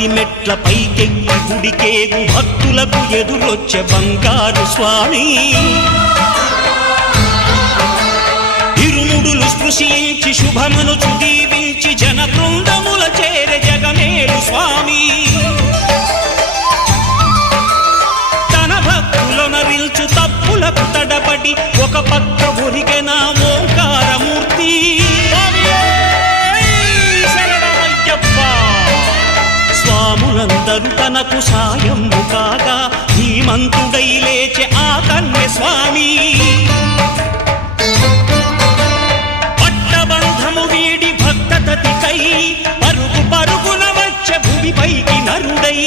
10 మెట్ల పైకెక్కి గుడికేగు భక్తులకు ఎదురొచ్చే బంగారు స్వామి ఇరుముడులు స్పృశించి శుభమనుచు దీవించి జన బృందముల చేరే జగమేలు స్వామి తన భక్తులొనరిల్చు తప్పులకు తడబడి ఒక పక్క ఒరిగెన ఓంకారమూర్తి స్వాములందరూ తనకు సాయము కాగా ధీమంతుడై లేచె ఆ కన్య స్వామి పట్టబంధము వీడి భక్తతతికై పరుగు పరుగున వచ్చె భూమిపైకి నరుడై